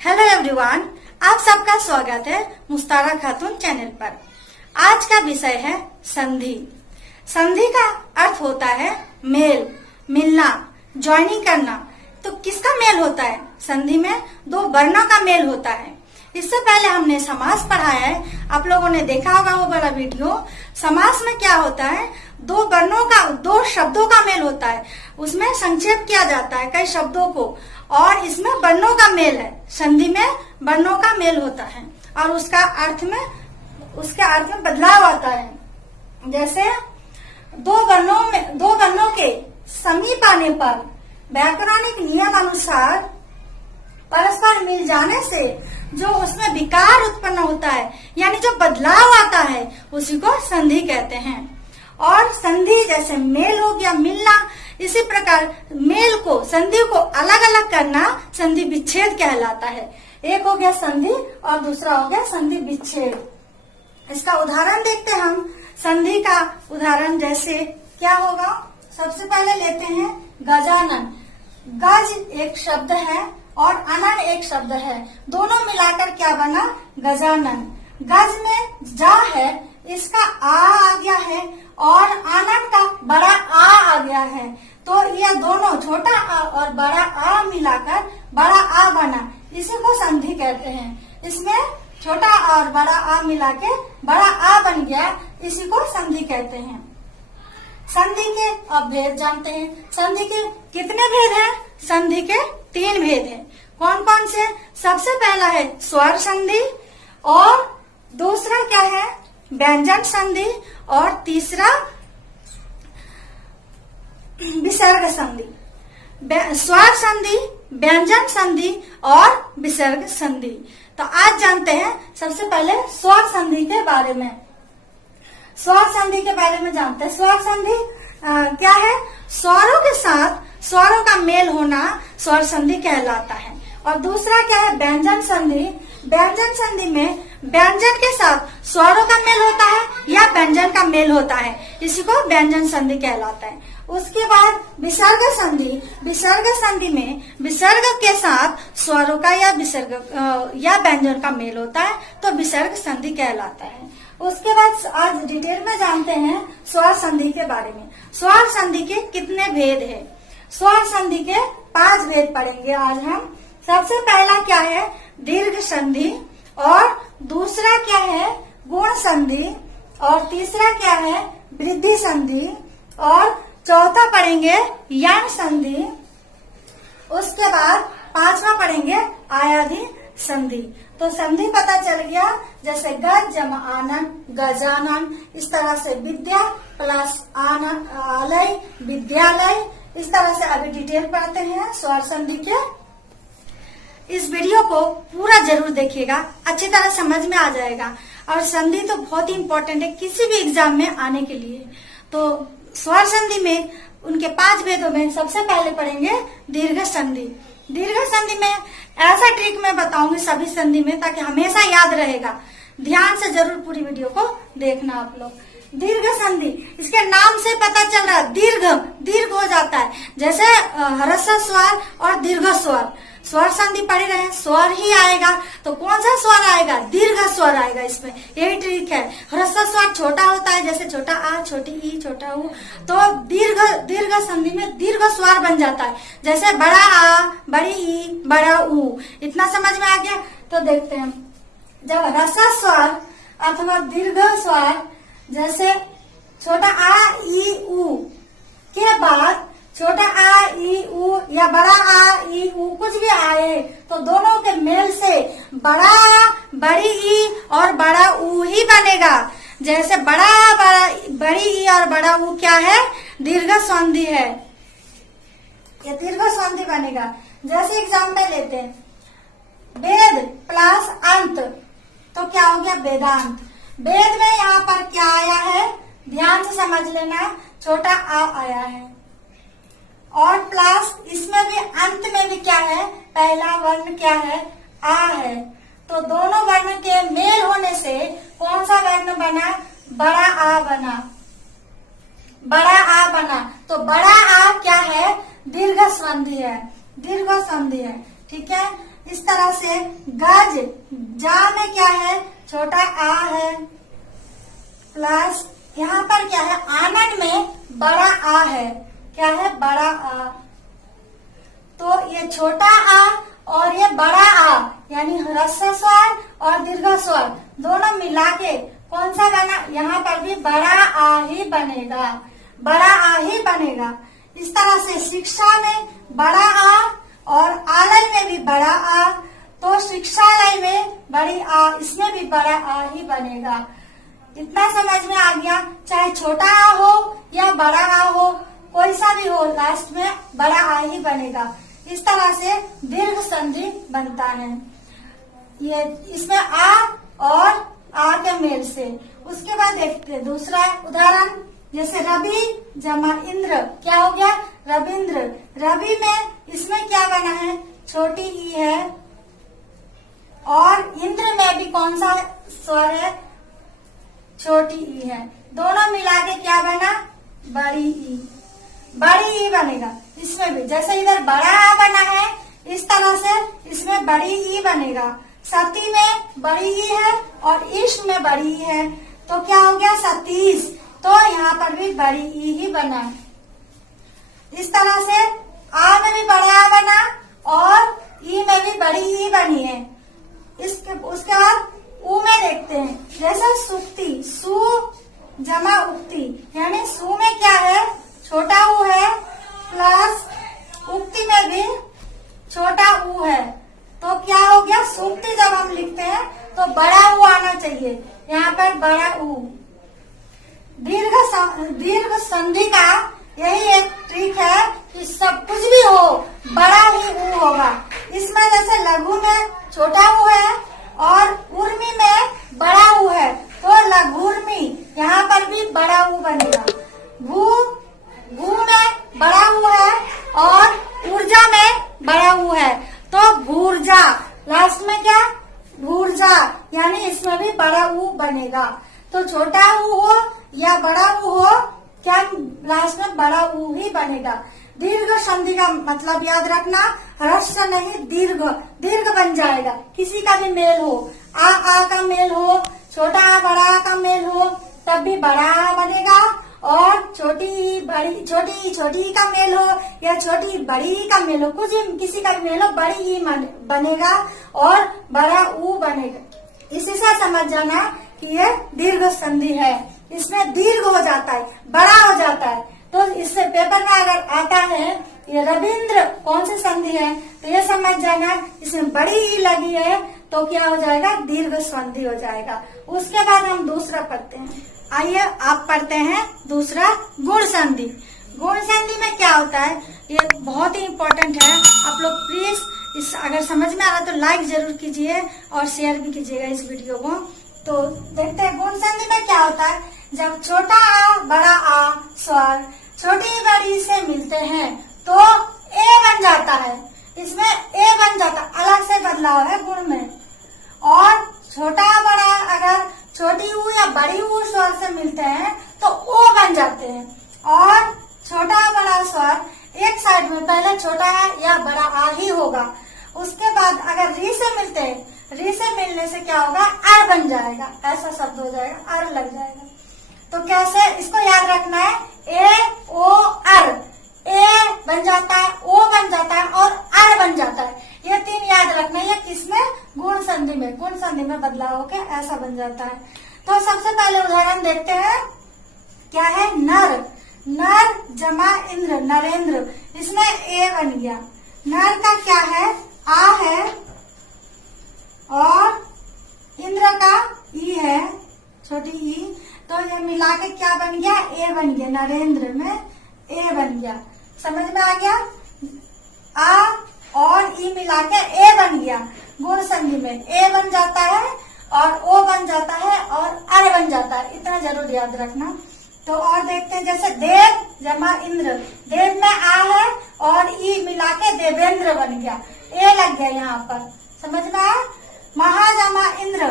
Hello everyone, आप सबका स्वागत है मुस्तारा खातून चैनल पर। आज का विषय है संधि। संधि का अर्थ होता है मेल, मिलना, ज्वाइनिंग करना। तो किसका मेल होता है? संधि में दो वर्णों का मेल होता है। इससे पहले हमने समास पढ़ाया है, आप लोगों ने देखा होगा वो वाला वीडियो। समास में क्या होता है? दो वर्णों का, दो शब्दों का मेल होता है, उसमें संक्षेप किया जाता है कई शब्दों को, और इसमें वर्णों का मेल है। संधि में वर्णों का मेल होता है और उसके अर्थ में बदलाव आता है। जैसे दो वर्णों के समीप आने पर व्याकरणिक नियम अनुसार परस्पर मिल जाने से जो उसमें विकार उत्पन्न होता है, यानी जो बदलाव आता है, उसी को संधि कहते हैं। और संधि जैसे मेल हो गया, मिलना, इसी प्रकार मेल को, संधि को अलग अलग करना संधि विच्छेद कहलाता है। एक हो गया संधि और दूसरा हो गया संधि विच्छेद। इसका उदाहरण देखते हैं हम। संधि का उदाहरण जैसे क्या होगा? सबसे पहले लेते हैं गजानन। गज एक शब्द है और अनन एक शब्द है, दोनों मिलाकर क्या बना? गजानन। गज में जा है, इसका आ गया है, और आनन का बड़ा आ गया है। तो ये दोनों छोटा आ और बड़ा आ मिलाकर बड़ा आ बना, इसी को संधि कहते हैं। इसमें छोटा और बड़ा आ मिला के बड़ा आ बन गया, इसी को संधि कहते हैं। संधि के अब भेद जानते हैं। संधि के कितने भेद हैं? संधि के 3 भेद हैं। कौन कौन से? सबसे पहला है स्वर संधि, और दूसरा क्या है? व्यंजन संधि, और तीसरा विसर्ग संधि। स्वर संधि, व्यंजन संधि और विसर्ग संधि। तो आज जानते हैं सबसे पहले स्वर संधि के बारे में। स्वर संधि के बारे में जानते हैं। स्वर संधि क्या है? स्वरों के साथ स्वरों का मेल होना स्वर संधि कहलाता है। और दूसरा क्या है? व्यंजन संधि। व्यंजन संधि में व्यंजन के साथ स्वरों का मेल होता है या व्यंजन का मेल होता है, इसी को व्यंजन संधि कहलाता है। उसके बाद विसर्ग संधि। विसर्ग संधि में विसर्ग के साथ स्वरों का या विसर्ग या व्यंजन का मेल होता है, तो विसर्ग संधि कहलाता है। उसके बाद आज डिटेल में जानते हैं स्वर संधि के बारे में। स्वर संधि के कितने भेद है? स्वर संधि के 5 भेद पढ़ेंगे आज हम। सबसे पहला क्या है? दीर्घ संधि, और दूसरा क्या है? गुण संधि, और तीसरा क्या है? वृद्धि संधि, और चौथा पढ़ेंगे यण संधि। उसके बाद 5वां पढ़ेंगे आयाधि संधि। तो संधि पता चल गया, जैसे गज जमा आनन, गजानन, इस तरह से विद्या प्लस आनन, आलय, विद्यालय, इस तरह से अभी डिटेल पढ़ते हैं स्वर संधि के। इस वीडियो को पूरा जरूर देखिएगा, अच्छी तरह समझ में आ जाएगा। और संधि तो बहुत ही इम्पोर्टेंट है किसी भी एग्जाम में आने के लिए। तो स्वर संधि में उनके 5 भेदों में सबसे पहले पढ़ेंगे दीर्घ संधि। दीर्घ संधि में ऐसा ट्रिक मैं बताऊंगी सभी संधि में, ताकि हमेशा याद रहेगा। ध्यान से जरूर पूरी वीडियो को देखना आप लोग। दीर्घ संधि, इसके नाम से पता चल रहा है, दीर्घ हो जाता है। जैसे ह्रस्व स्वर और दीर्घ स्वर। स्वर संधि पढ़े रहे, स्वर ही आएगा, तो कौन सा स्वर आएगा? दीर्घ स्वर आएगा। इसमें यही ट्रिक है। ह्रस्व स्वर छोटा होता है, जैसे छोटा आ, छोटी ई, छोटा ऊ। तो दीर्घ संधि में दीर्घ स्वर बन जाता है, जैसे बड़ा आ, बड़ी ई, बड़ा ऊ। इतना समझ में आ गया? तो देखते हैं, जब ह्रस्व स्वर अथवा दीर्घ स्वर, जैसे छोटा आ, ई, ऊ के बाद छोटा आ, ई, ऊ या बड़ा आ, ई, ऊ कुछ भी आए, तो दोनों के मेल से बड़ा आ, बड़ी ई और बड़ा ऊ ही बनेगा। जैसे बड़ा आ, बड़ी ई और बड़ा ऊ क्या है? दीर्घ संधि है, ये दीर्घ संधि बनेगा। जैसे एग्जाम्पल लेते हैं, वेद प्लस अंत, तो क्या हो गया? वेदांत। वेद में यहाँ पर क्या आया है? ध्यान से समझ लेना, छोटा आ आया है, और प्लस इसमें भी अंत में भी क्या है? पहला वर्ण क्या है? आ है। तो दोनों वर्ण के मेल होने से कौन सा वर्ण बना? बड़ा आ बना। बड़ा आ बना, तो बड़ा आ क्या है? दीर्घ संधि है, दीर्घ संधि है। ठीक है। इस तरह से गज, जा में क्या है, छोटा आ है, प्लस यहाँ पर क्या है, आनन में बड़ा आ है, क्या है, बड़ा आ। तो ये छोटा आ और ये बड़ा आ यानी ह्रस्व स्वर और दीर्घ स्वर दोनों मिला के कौन सा बना, यहाँ पर भी बड़ा आ ही बनेगा, बड़ा आ ही बनेगा। इस तरह से शिक्षा में बड़ा आ और आलय में भी बड़ा आ, तो शिक्षालय में बड़ी आ, इसमें भी बड़ा आ ही बनेगा। इतना समझ में आ गया, चाहे छोटा आ हो या बड़ा आ हो, कोई सा भी हो, लास्ट में बड़ा आ ही बनेगा। इस तरह से दीर्घ संधि बनता है, ये इसमें आ और आ के मेल से। उसके बाद देखते हैं दूसरा उदाहरण, जैसे रवि जमा इंद्र, क्या हो गया, रविंद्र। रवि में इसमें क्या बना है, छोटी ई है, और इंद्र में भी कौन सा स्वर है, छोटी ई है, दोनों मिला के क्या बना, बड़ी ई, बड़ी ई बनेगा। इसमें भी जैसे इधर बड़ा आ बना है, इस तरह से इसमें बड़ी ई बनेगा। सती में बड़ी ई है और ईश में बड़ी ई है, तो क्या हो गया, सतीश, तो यहाँ पर भी बड़ी ई ही बना। इस तरह से आ में भी बड़ा आ बना और ई में भी बड़ी ई बनी है। उसके बाद ऊ में देखते हैं, जैसे सुक्ति, सु जमा उक्ति, यानी सु में क्या है, छोटा ऊ है, प्लस उक्ति में भी छोटा ऊ है, तो क्या हो गया, सूक्ति जब हम लिखते हैं तो बड़ा ऊ आना चाहिए, यहाँ पर बड़ा ऊ। दीर्घ संधि का यही एक ट्रिक है कि सब कुछ भी हो बड़ा ही ऊ होगा। इसमें जैसे लघु में छोटा ऊ है और उर्मी में बड़ा ऊ है, तो लघुर्मी, यहाँ पर भी बड़ा ऊ बनेगा। भू में बड़ा ऊ है और ऊर्जा में बड़ा ऊ है, तो भूर्जा, लास्ट में क्या, भूर्जा, यानी इसमें भी बड़ा ऊ बनेगा। तो छोटा ऊ हो या बड़ा ऊ हो, क्या लास्ट में बड़ा ऊ ही बनेगा। दीर्घ संधि का मतलब याद रखना, ह्रस्व नहीं, दीर्घ, दीर्घ बन जाएगा। किसी का भी मेल हो, आ का मेल हो, छोटा आ बड़ा आ का मेल हो, तब भी बड़ा आ बनेगा, और छोटी छोटी का मेल हो या छोटी बड़ी का मेल हो, कुछ किसी का मेल हो, बड़ी ही बनेगा और बड़ा ऊ बनेगा। इसी से समझ जाना कि ये दीर्घ संधि है, इसमें दीर्घ हो जाता है, बड़ा हो जाता है। तो इससे पेपर में अगर आता है ये रविंद्र कौन सी संधि है, तो ये समझ जाना इसमें बड़ी ई लगी है, तो क्या हो जाएगा, दीर्घ संधि हो जाएगा। उसके बाद हम दूसरा पढ़ते हैं। आइए आप पढ़ते हैं दूसरा, गुण संधि। गुण संधि में क्या होता है, ये बहुत ही इम्पोर्टेंट है। आप लोग प्लीज इस अगर समझ में आ रहा तो लाइक जरूर कीजिए और शेयर भी कीजिएगा इस वीडियो को। तो देखते हैं गुण संधि में क्या होता है। जब छोटा आ बड़ा आ स्वर छोटी बड़ी से मिलते हैं तो ए बन जाता है, इसमें ए बन जाता, अलग से बदलाव है गुण में। और छोटा बड़ा अगर छोटी ऊ या बड़ी ऊ स्वर से मिलते हैं तो ओ बन जाते हैं। और छोटा बड़ा स्वर एक साइड में पहले छोटा या बड़ा आ ही होगा, उसके बाद अगर री से मिलते हैं, री से मिलने से क्या होगा, अर बन जाएगा, ऐसा शब्द हो जाएगा, अर लग जाएगा। तो कैसे इसको याद रखना है, ए ओ अर, ए बन जाता है, ओ बन जाता है और अर बन जाता है, ये तीन याद रखना है। ये किसमें, गुण संधि में, गुण संधि में बदलाव होकर ऐसा बन जाता है। तो सबसे पहले उदाहरण देखते हैं, क्या है, नर, नर जमा इंद्र, नरेंद्र, इसमें ए बन गया। नर का क्या है, आ है और इंद्र का ई है, छोटी ई, तो ये मिला के क्या बन गया, ए बन गया। नरेंद्र में ए बन गया, समझ में आ गया। आ और ई मिला के ए बन गया। गुण संधि में ए बन जाता है और ओ बन जाता है और अर बन जाता है, इतना जरूर याद रखना। तो और देखते हैं, जैसे देव जमा इंद्र, देव में आ है और ई मिला के देवेंद्र बन गया, ए लग गया यहाँ पर, समझ में आया। महा जमा इंद्र,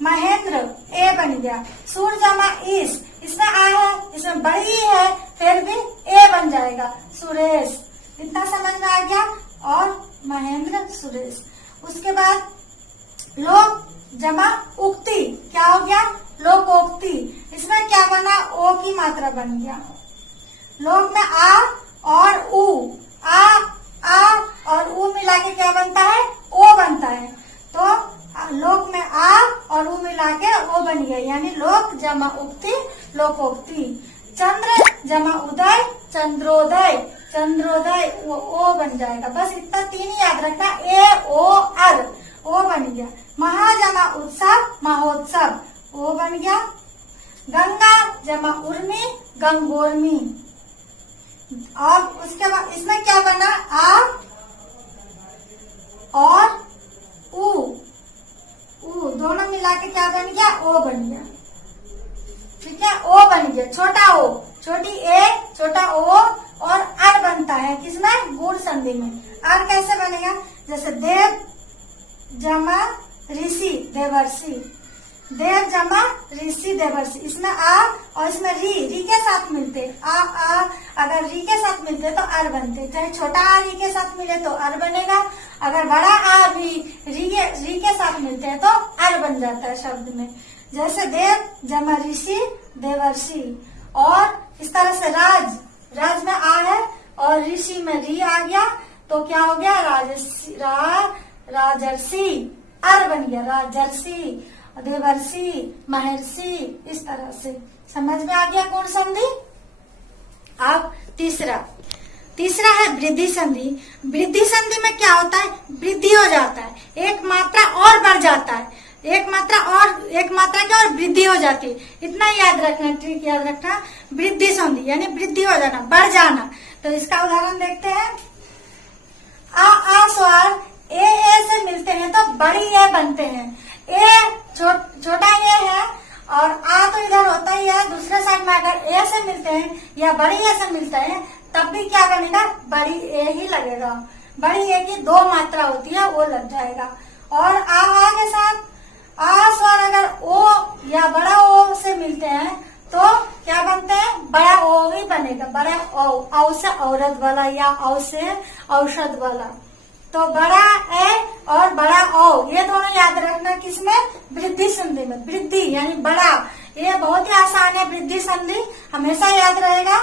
महेंद्र, ए बन गया। सूर जमा ईश, इसमें आ है, इसमें बड़ी है, फिर भी ए बन जाएगा, सुरेश, इतना समझ में आ गया। और महेंद्र, सुरेश। उसके बाद लोक जमा उक्ति, क्या हो गया? लोकोक्ति। इसमें क्या बना? ओ की मात्रा बन गया। लोक में आ और उ, आ और उ मिला के क्या बनता है? ओ बनता है। तो लोक में आ और उ मिला के ओ बन गया, यानी लोक जमा उक्ति, लोकोक्ति। चंद्र जमा उदय, चंद्रोदय, चंद्रोदय, वो ओ बन जाएगा। बस इतना 3 ही याद रखना, ए ओ अर, ओ बन गया। महा जमा उत्सव, महोत्सव, ओ बन गया। गंगा जमा उर्मी, गंगोर्मी। और उसके बाद इसमें क्या बना? आ और उ दोनों मिला के क्या बन गया? ओ बन गया। ठीक है, ओ बन गया। छोटा ओ, छोटी ए, छोटा ओ और अर बनता है किसमें? गुण संधि में। अर कैसे बनेगा? जैसे देव जमा ऋषि, देवर्षि, देव जमा ऋषि, देवर्षि। इसमें आ और इसमें री के साथ मिलते, आ अगर री के साथ मिलते तो अर बनते। चाहे छोटा आ री के साथ मिले तो अर बनेगा, अगर बड़ा आ भी री के साथ मिलते हैं तो अर बन जाता है शब्द में। जैसे देव जमा ऋषि, देवर्षि। और इस तरह से राज में आ है और ऋषि में री आ गया तो क्या हो गया? राजर्षि, अर बन गया। राजर्षि, देवर्षि, महर्षि, इस तरह से। समझ में आ गया कौन संधि? अब तीसरा है वृद्धि संधि। वृद्धि संधि में क्या होता है? वृद्धि हो जाता है, एक मात्रा और बढ़ जाता है, एक मात्रा की और वृद्धि हो जाती है। इतना याद रखना, ट्रिक याद रखना। वृद्धि संधि यानी वृद्धि हो जाना, बढ़ जाना। तो इसका उदाहरण देखते हैं। आ स्वर ए से मिलते हैं तो बड़ी ए बनते हैं। ए छोटा ए है और आ तो इधर होता ही है, दूसरे साइड में अगर ए से मिलते हैं या बड़ी ए से मिलते हैं तब भी क्या बनेगा? बड़ी ए ही लगेगा। बड़ी ए की 2 मात्रा होती है, वो लग जाएगा। और आ के साथ आ स्वर अगर ओ या बड़ा ओ से मिलते हैं तो क्या बनते हैं? बड़ा ओ ही बनेगा। बड़ा औ से औरत वाला या औ से औषध वाला। तो बड़ा ए और बड़ा ओ, ये दोनों याद रखना किसमें? वृद्धि संधि में। वृद्धि यानी बड़ा, ये बहुत ही आसान है। वृद्धि संधि हमेशा याद रहेगा।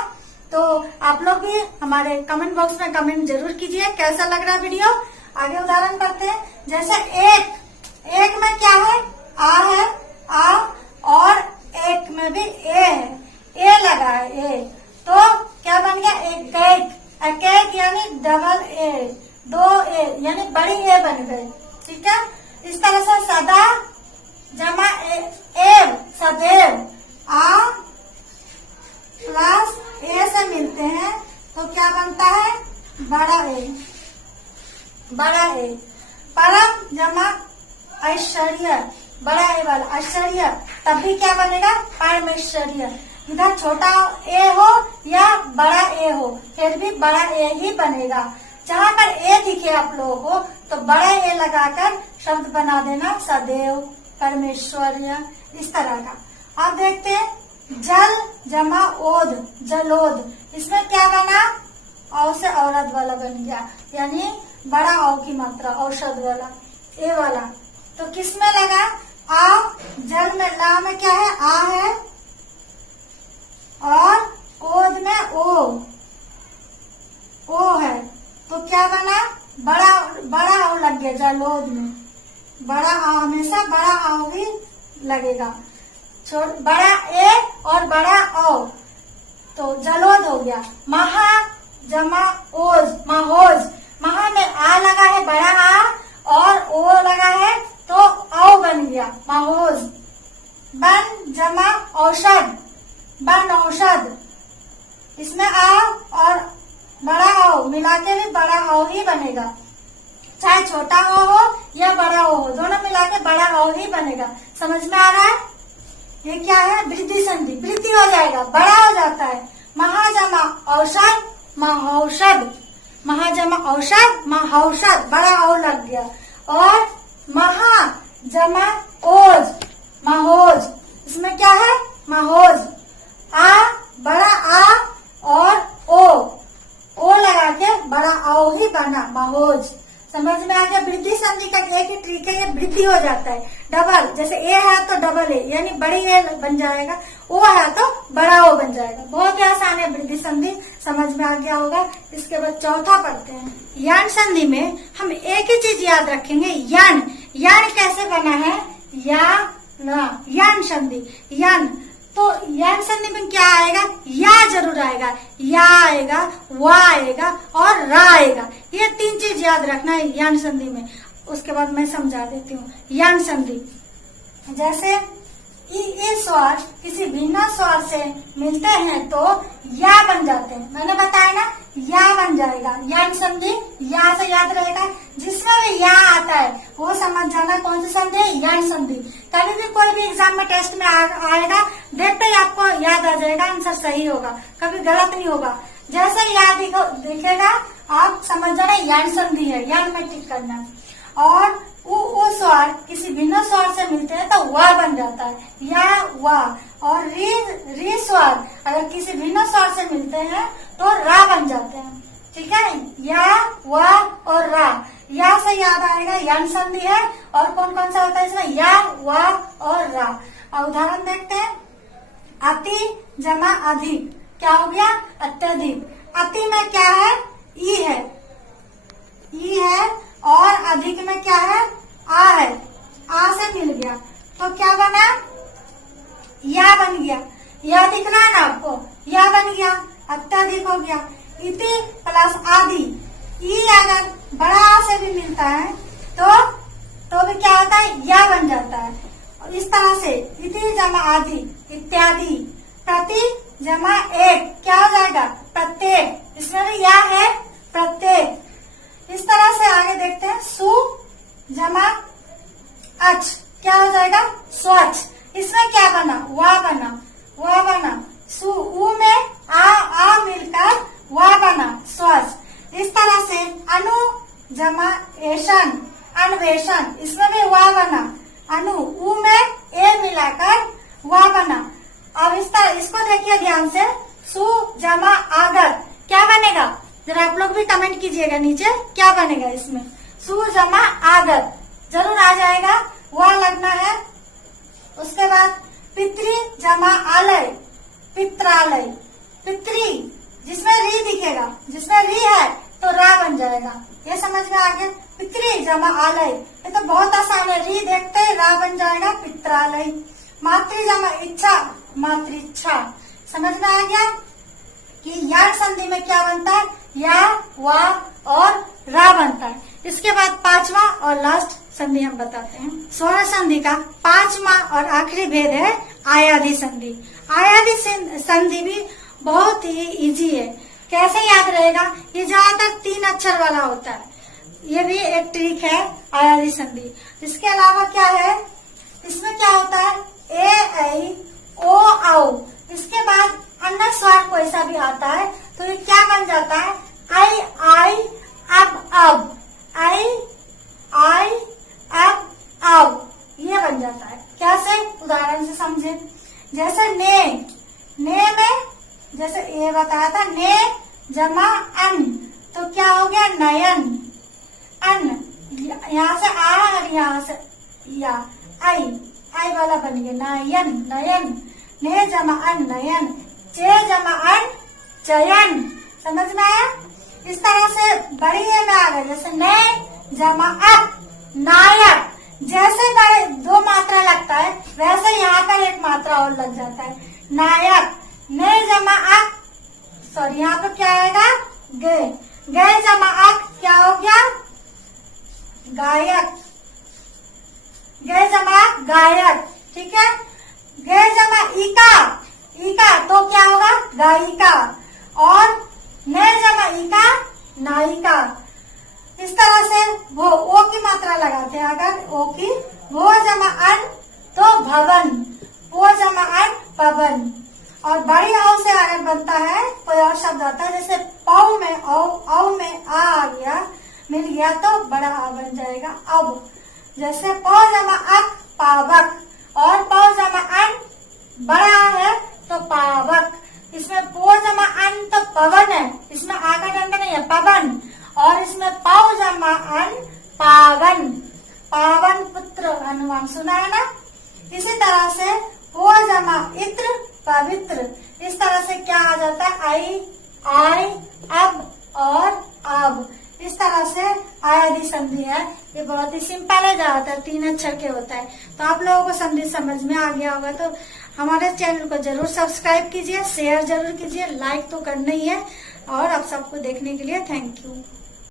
तो आप लोग भी हमारे कमेंट बॉक्स में कमेंट जरूर कीजिए कैसा लग रहा है वीडियो। आगे उदाहरण करते हैं। जैसे एक में क्या है? आ है, आ और एक में भी ए है, ए लगा है ए, तो क्या बन गया? एक यानी डबल ए, 2 ए यानी बड़ी ए बन गई। ठीक है, इस तरह से सदा जमा एव, सदैव। आ प्लस ए से मिलते हैं तो क्या बनता है? बड़ा ए, बड़ा ए। परम जमा ऐश्वर्य, बड़ा ए वाला ऐश्वर्य, तब भी क्या बनेगा? परमेश्वर्य। इधर छोटा ए हो या बड़ा ए हो फिर भी बड़ा ए ही बनेगा। जहाँ पर ए दिखे आप लोगों को तो बड़ा ए लगाकर शब्द बना देना, सदैव, परमेश्वर्य, इस तरह का। अब देखते हैं जल जमा ओद, जलोद। इसमें क्या बना? औ से औरत वाला बन गया, यानी बड़ा औ की मात्रा, औषध वाला, ए वाला। तो किस में लगा? आ, जल में, ला में क्या है? आ है और ओद में ओ है, तो क्या बना? बड़ा औ लग गया जलोद में। बड़ा आ, हमेशा बड़ा आ ही लगेगा। बड़ा ए और बड़ा ओ, तो जलोद हो गया। महा जमा ओज, महोज। महा में आ लगा है, बड़ा आ, और ओ लगा है तो औ बन गया, महोज। बन जमा औषध, बन औषध। इसमें आ और बड़ा ओ मिला के भी बड़ा ओ ही बनेगा। चाहे छोटा ओ हो या बड़ा ओ हो, दोनों मिला के बड़ा ओ ही बनेगा। समझ में आ रहा है? ये क्या है? वृद्धि संधि। वृद्धि हो जाएगा, बड़ा हो जाता है। महाजमा औषध, महौषध। महाजमा औषध, महौषध, बड़ा ओ लग गया। और महा जमा ओज, महोज। इसमें क्या है? महोज। आ, बड़ा आ और ओ लगा के बड़ा ओ ही बना, महोज। समझ में आ गया। वृद्धि संधि का एक ही ट्रिक है, ये वृद्धि हो जाता है डबल, जैसे ए है तो डबल ए यानी बड़ी ए बन जाएगा, ओ है तो बड़ा ओ बन जाएगा। बहुत ही आसान है वृद्धि संधि, समझ में आ गया होगा। इसके बाद चौथा पढ़ते हैं। यण संधि में हम एक ही चीज याद रखेंगे, यण। यण कैसे बना है, या ना, यण संधि, यण। तो यण संधि में क्या आएगा, या जरूर आएगा, या आएगा, वा आएगा और रा आएगा। ये तीन चीज याद रखना है यण संधि में। उसके बाद मैं समझा देती हूँ यण संधि। जैसे ई स्वर किसी भिन्न स्वर से मिलते हैं तो या बन जाते हैं, मैंने बताया ना, या बन जाएगा। यण संधि या से याद रहेगा, जिसमें भी या आता है वो समझ जाना कौन सी संधि है, यण संधि। कभी भी कोई भी एग्जाम में टेस्ट में आएगा, देखते ही आपको याद आ जाएगा, आंसर सही होगा, कभी गलत नहीं होगा। जैसे याद दिखेगा आप समझ जाना यण संधि है, यण में टिक करना। और उ स्वर किसी भिन्न स्वर से मिलते हैं तो वा बन जाता है, या वा। और री स्वर अगर किसी भिन्न स्वर से मिलते हैं तो रा बन जाते हैं, ठीक है। या वा और रा, या से याद आएगा यण संधि है। और कौन कौन सा होता है इसमें, या वा और रा। और उदाहरण देखते हैं, अति जमा अधिक, क्या हो गया, अत्यधिक। अति में क्या है, ई है, ई है। और अधिक में क्या है, आ है, आ से मिल गया तो क्या बना, या बन गया। या दिख रहा है ना आपको, या बन गया, अत्यधिक हो गया। इति प्लस आदि, ई अगर बड़ा आ से भी मिलता है तो भी क्या होता है, या बन जाता है। और इस तरह से इति जमा आदि, इत्यादि। प्रति जमा एक, क्या हो जाएगा, प्रत्येक, इसमें भी या है, प्रत्येक। इस तरह से आगे देखते हैं, सु जमा अच, क्या हो जाएगा, स्वच्छ। इसमें क्या बना, वा बना, वा बना। सु उ में आ मिलकर वा बना, स्वच्छ। इस तरह से अनु जमा एशन, अन्वेषण, इसमें भी वा बना, अनु। उ में ए मिलाकर वा बना। अब इसको देखिए ध्यान से, सु जमा आगत, क्या बनेगा, जरा आप लोग भी कमेंट कीजिएगा नीचे, क्या बनेगा इसमें, सु जमा आगत जरूर आ जाएगा, वह लगना है। उसके बाद पितृ जमा आलय, पित्रालय, पितृ जिसमें री दिखेगा, जिसमें री है तो रा बन जाएगा, ये समझ में आ गया। पितृ जमा आलय, ये तो बहुत आसान है, री देखते ही रा बन जाएगा, पित्रालय। मातृ जमा इच्छा, मातृच्छा। समझ में आ गया कि यण संधि में क्या बनता है, या वा और रा बनता है। इसके बाद पांचवा और लास्ट संधि हम बताते हैं। स्वर संधि का पांचवा और आखिरी भेद है आयादी संधि। आयादी संधि भी बहुत ही इजी है, कैसे याद रहेगा, ये ज्यादातर 3 अक्षर वाला होता है, ये भी एक ट्रिक है आयादी संधि। इसके अलावा क्या है, इसमें क्या होता है, ए ऐ ओ औ। इसके बाद अन्य स्वर कोई सा भी आता है तो ये क्या बन जाता है, आई आई अब, आई आई अब, ये बन जाता है। कैसे, उदाहरण से समझे। जैसे ने में जैसे ये बताया था, ने जमा अन, तो क्या हो गया, नयन, अन। यहाँ से आ और यहाँ से या, आई वाला बन गया, नयन, नयन। ने जमा अन, नयन। चे जमा अन, चयन। समझ में आया। इस तरह से बड़ी ए में आ गया, जैसे ने जमा अप, नायक। जैसे बड़े 2 मात्रा लगता है वैसे यहाँ पर 1 मात्रा और लग जाता है, नायक। ने जमा अप, सॉरी यहाँ पर क्या आएगा, गे जमा अप, क्या हो गया, गायक। गे जमा गायक, ठीक है। गे जमा इका तो क्या होगा, गायिका। और ने जमा इका, नायिका। इस तरह से वो ओ की मात्रा लगाते हैं, अगर ओ की, वो जमा अन तो भवन, वो जमा अन पवन। और बड़ी औ से अगर बनता है कोई और शब्द आता है, जैसे पौ में औ में आ गया, मिल गया तो बड़ा आ बन जाएगा अब। जैसे पौ जमा अक, पावक। और पौ जमा अन बड़ा है तो पावक। इसमें पो जमा अन तो पवन है, इसमें आ का डंडा नहीं है, पवन। और इसमें पौ जमा अन पावन, पावन पुत्र हनुमान, सुना है ना। इसी तरह से वो जमा इत्र पवित्र, इस तरह से क्या आ जाता है, आई, आय, अब और अब, इस तरह से आदि संधि है। ये बहुत ही सिंपल है, ज्यादातर 3 अक्षर के होता है। तो आप लोगों को संधि समझ में आ गया होगा। तो हमारे चैनल को जरूर सब्सक्राइब कीजिए, शेयर जरूर कीजिए, लाइक तो करना ही है। और आप सबको देखने के लिए थैंक यू।